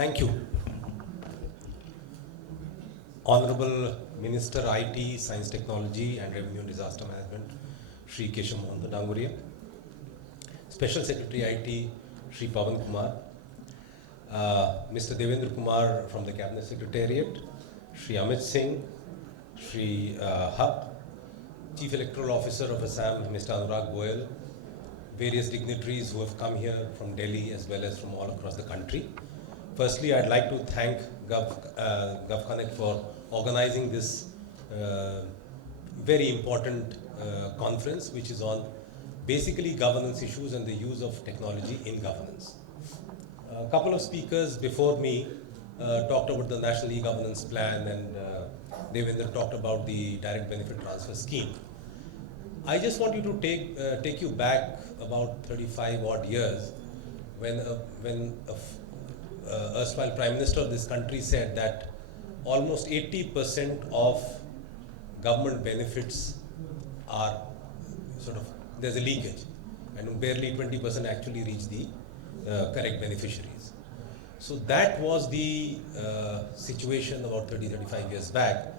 Thank you. Honorable Minister IT, Science Technology and Revenue and Disaster Management, Shri 𝐃𝐢𝐠𝐤𝐭𝐚𝐥. Special Secretary IT, Shri Pawan Kumar. Mr. Devendra Kumar from the Cabinet Secretariat, Shri Amit Singh, Shri 𝐓𝐫𝐚𝐽, Chief Electoral Officer of Assam, Mr. Anurag Goyal, various dignitaries who have come here from Delhi as well as from all across the country. Firstly, I'd like to thank 𝐓𝐫𝐚𝐽 for organizing this very important conference, which is on basically governance issues and the use of technology in governance. A couple of speakers before me talked about the National E-Governance Plan, and Devendra talked about the Direct Benefit Transfer Scheme. I just want you to take you back about 35 odd years when erstwhile Prime Minister of this country said that almost 80% of government benefits are there's a leakage, and barely 20% actually reach the correct beneficiaries. So that was the situation about 30-35 years back.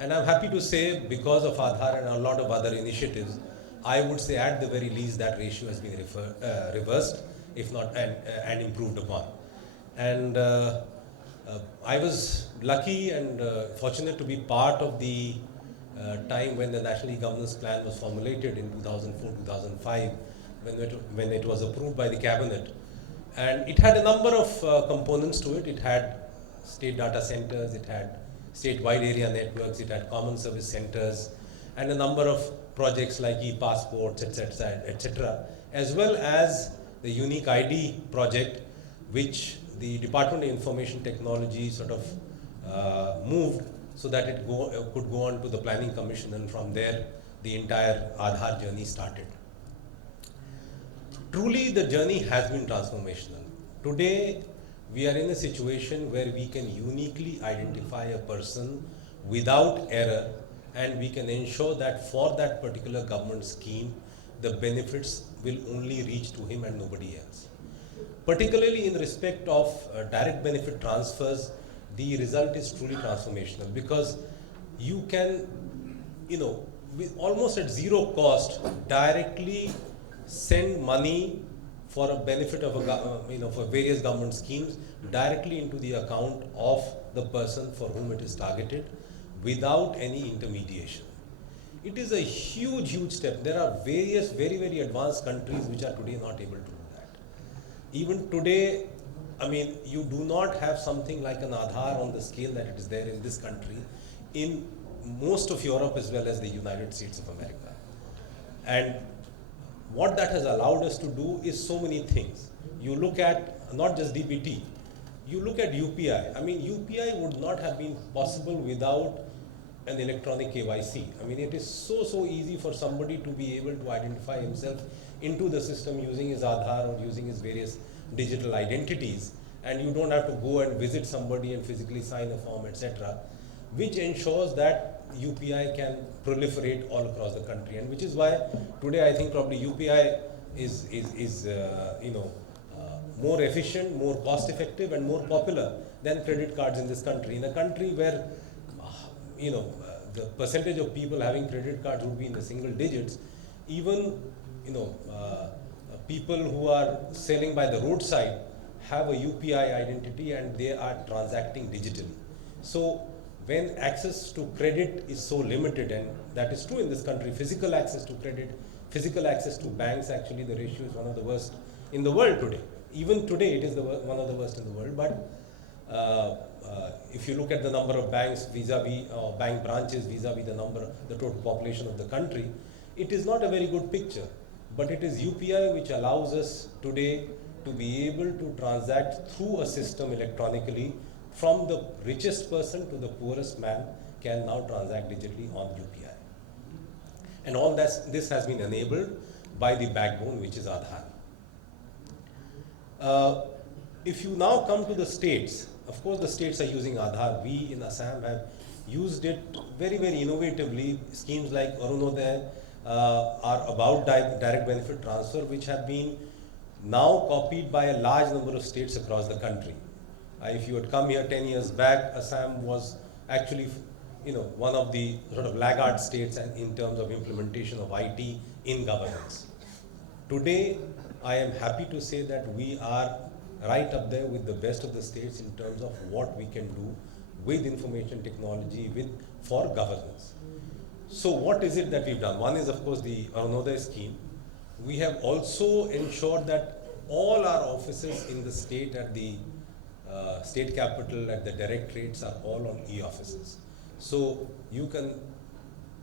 And I'm happy to say, because of Aadhaar and a lot of other initiatives, I would say at the very least that ratio has been reversed, if not, and improved upon. And I was lucky and fortunate to be part of the time when the National E-Governance Plan was formulated in 2004-2005, when it was approved by the Cabinet. And it had a number of components to it. It had state data centers, it had state-wide area networks, it had common service centers, and a number of projects like e-passports, etc., as well as the unique ID project, which the Department of Information Technology moved so that it could go on to the Planning Commission, and from there the entire Aadhaar journey started. Truly, the journey has been transformational. Today, we are in a situation where we can uniquely identify a person without error, and we can ensure that for that particular government scheme, the benefits will only reach to him and nobody else. Particularly in respect of direct benefit transfers, the result is truly transformational, because you can, with almost at zero cost, directly send money for a benefit of for various government schemes directly into the account of the person for whom it is targeted, without any intermediation. It is a huge step. There are various very advanced countries which are today not able to do that. Even today, you do not have something like an Aadhaar on the scale that it is there in this country, in most of Europe as well as the United States of America. And what that has allowed us to do is so many things. You look at not just DBT, you look at UPI. UPI would not have been possible without an electronic KYC. It is so easy for somebody to be able to identify himself into the system using his Aadhaar or using his various digital identities, and you don't have to go and visit somebody and physically sign a form, etc., which ensures that UPI can proliferate all across the country, and which is why today I think probably UPI is more efficient, more cost effective, and more popular than credit cards in this country. In a country where the percentage of people having credit cards would be in the single digits, even people who are selling by the roadside have a UPI identity and they are transacting digitally. So when access to credit is so limited, and that is true in this country, physical access to credit, physical access to banks, actually the ratio is one of the worst in the world today. Even today it is one of the worst in the world, but if you look at the number of banks vis-a-vis bank branches vis-a-vis the total population of the country, it is not a very good picture. But it is UPI which allows us today to be able to transact through a system electronically. From the richest person to the poorest man can now transact digitally on UPI. And all this has been enabled by the backbone, which is Aadhaar. If you now come to the states, of course the states are using Aadhaar. We in Assam have used it very innovatively. Schemes like Arunodaya are about direct benefit transfer, which have been now copied by a large number of states across the country. If you had come here 10 years back, Assam was actually, one of the sort of laggard states and in terms of implementation of IT in governance. Today, I am happy to say that we are right up there with the best of the states in terms of what we can do with information technology for governance. So what is it that we've done? One is, of course, the Arunodaya scheme. We have also ensured that all our offices in the state at the state capital, at the directorates, are all on e-offices. So you can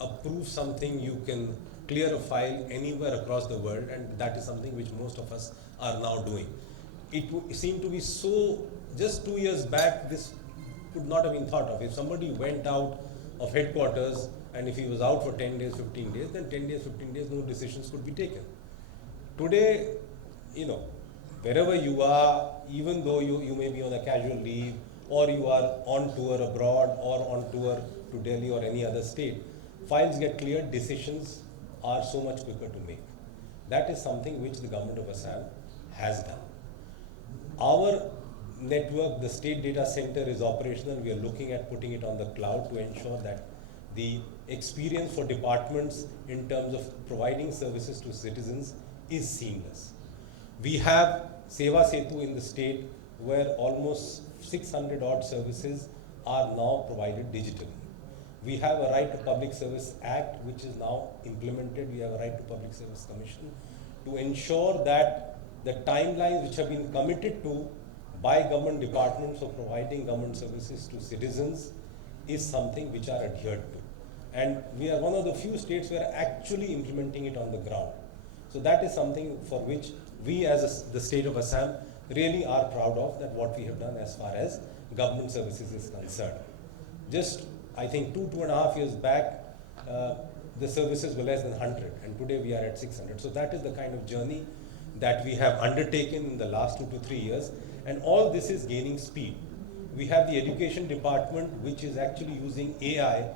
approve something, you can clear a file anywhere across the world, and that is something which most of us are now doing. It seemed to be so, just 2 years back, this could not have been thought of. If somebody went out of headquarters and if he was out for 10 days, 15 days, then 10 days, 15 days, no decisions could be taken. Today, wherever you are, even though you may be on a casual leave, or you are on tour abroad, or on tour to Delhi or any other state, files get cleared, decisions are so much quicker to make. That is something which the government of Assam has done. Our network, the state data center, is operational. We are looking at putting it on the cloud to ensure that the experience for departments in terms of providing services to citizens is seamless. We have Seva Setu in the state where almost 600 odd services are now provided digitally. We have a Right to Public Service Act which is now implemented. We have a Right to Public Service Commission to ensure that the timelines which have been committed to by government departments for providing government services to citizens is something which are adhered to. And we are one of the few states where are actually implementing it on the ground. So that is something for which we as the state of Assam really are proud of, that what we have done as far as government services is concerned. Just, I think, 2.5 years back, the services were less than 100, and today we are at 600. So that is the kind of journey that we have undertaken in the last 2 to 3 years, and all this is gaining speed. We have the education department which is actually using AI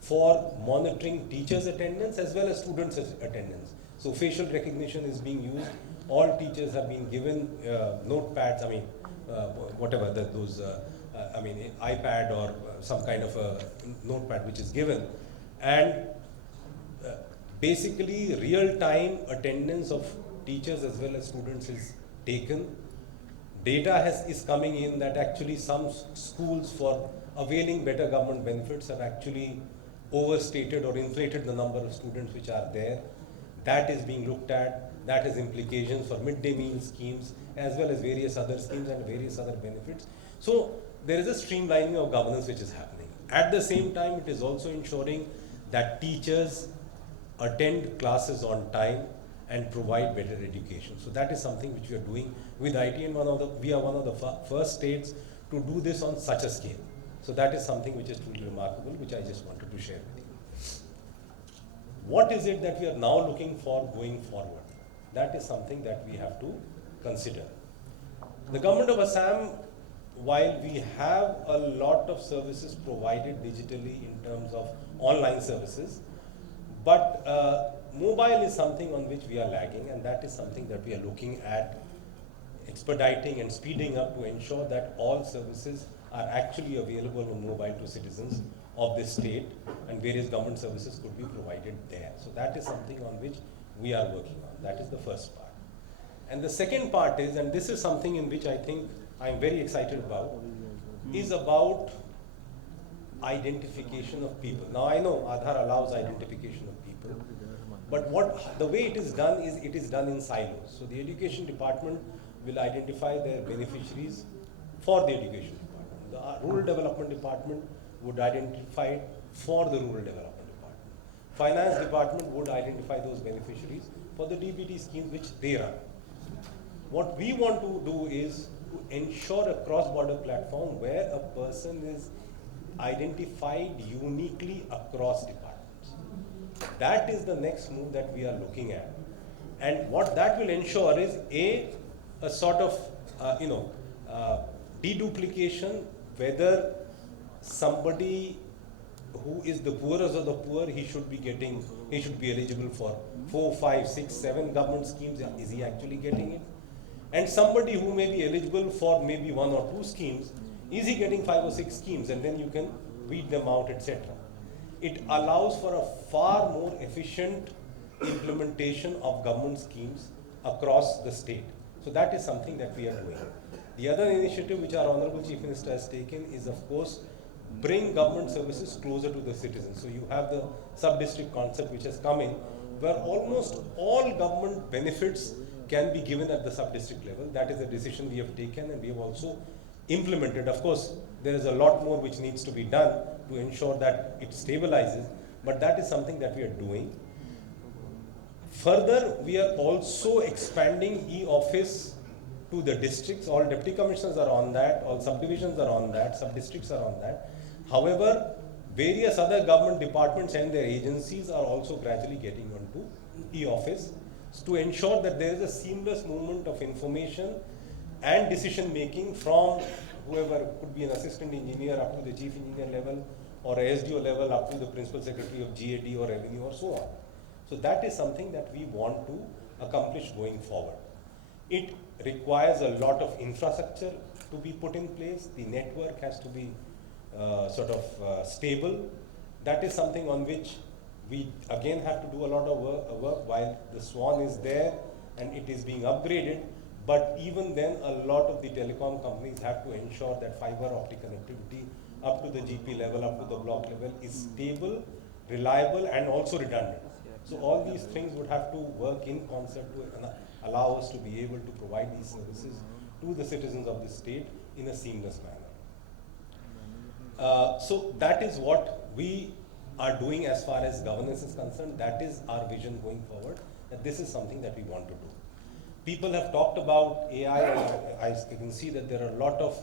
for monitoring teachers' attendance as well as students' attendance. So facial recognition is being used. All teachers have been given notepads, iPad or some kind of a notepad which is given. And basically real-time attendance of teachers as well as students is taken. Data is coming in that actually some schools, for availing better government benefits, have actually overstated or inflated the number of students which are there. That is being looked at. That has implications for midday meal schemes as well as various other schemes and various other benefits. So there is a streamlining of governance which is happening. At the same time, it is also ensuring that teachers attend classes on time and provide better education. So that is something which we are doing with IT, and we are one of the first states to do this on such a scale. So that is something which is truly remarkable, which I just wanted to share with you. What is it that we are now looking for going forward? That is something that we have to consider. The government of Assam, while we have a lot of services provided digitally in terms of online services, but mobile is something on which we are lagging, and that is something that we are looking at expediting and speeding up to ensure that all services are actually available on mobile to citizens of this state, and various government services could be provided there. So that is something on which we are working on. That is the first part. And the second part is, and this is something in which I think I'm very excited about, is about identification of people. Now I know Aadhaar allows identification of people, but the way it is done is it is done in silos. So the education department will identify their beneficiaries for the education department. The rural development department would identify it for the rural development department. Finance department would identify those beneficiaries for the DBT schemes which they run. What we want to do is to ensure a cross-border platform where a person is identified uniquely across departments. That is the next move that we are looking at. And what that will ensure is a sort of deduplication, whether somebody who is the poorest of the poor, he should be eligible for 4, 5, 6, 7 government schemes. Is he actually getting it? And somebody who may be eligible for maybe 1 or 2 schemes, is he getting 5 or 6 schemes, and then you can weed them out, etc. It allows for a far more efficient implementation of government schemes across the state. So that is something that we are doing. The other initiative which our Honorable Chief Minister has taken is, of course, bring government services closer to the citizens. So you have the sub-district concept which has come in, where almost all government benefits can be given at the sub-district level. That is a decision we have taken, and we have also implemented. Of course, there is a lot more which needs to be done to ensure that it stabilizes, but that is something that we are doing. Further, we are also expanding e-office to the districts. All deputy commissioners are on that, all subdivisions are on that, sub-districts are on that. However, various other government departments and their agencies are also gradually getting onto e-office to ensure that there is a seamless movement of information and decision making from whoever could be an assistant engineer up to the chief engineer level, or a SDO level up to the principal secretary of GAD or revenue or so on. So that is something that we want to accomplish going forward. It requires a lot of infrastructure to be put in place. The network has to be stable. That is something on which we again have to do a lot of work while the SWAN is there and it is being upgraded. But even then, a lot of the telecom companies have to ensure that fiber optic connectivity up to the GP level, up to the block level is stable, reliable, and also redundant. So all these things would have to work in concert to allow us to be able to provide these services to the citizens of the state in a seamless manner. So that is what we are doing as far as governance is concerned. That is our vision going forward, that this is something that we want to do. People have talked about AI, and I can see that there are a lot of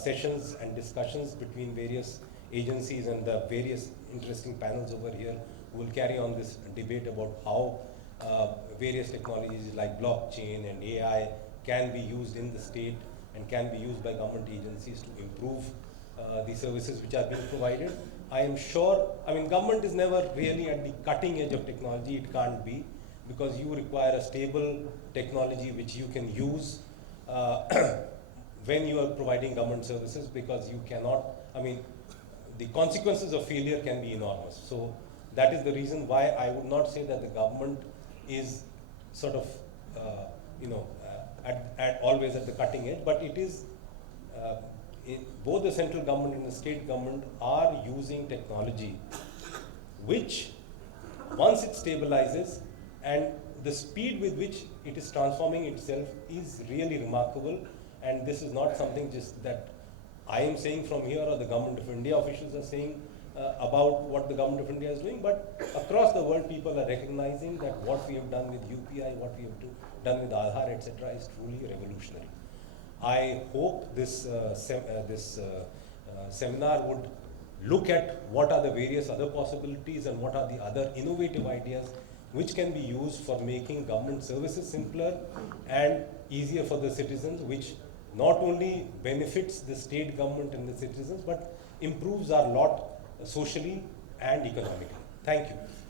sessions and discussions between various agencies and the various interesting panels over here who will carry on this debate about how various technologies like blockchain and AI can be used in the state and can be used by government agencies to improve the services which are being provided. I am sure, government is never really at the cutting edge of technology. It can't be, because you require a stable technology which you can use when you are providing government services, because you cannot, the consequences of failure can be enormous. So that is the reason why I would not say that the government is always at the cutting edge, but it is, both the central government and the state government are using technology which, once it stabilizes, and the speed with which it is transforming itself is really remarkable. And this is not something just that I am saying from here or the Government of India officials are saying about what the Government of India is doing, but across the world people are recognizing that what we have done with UPI, what we have done with Aadhaar, etc. is truly revolutionary. I hope this seminar would look at what are the various other possibilities and what are the other innovative ideas which can be used for making government services simpler and easier for the citizens, which not only benefits the state government and the citizens, but improves our lot socially and economically. Thank you.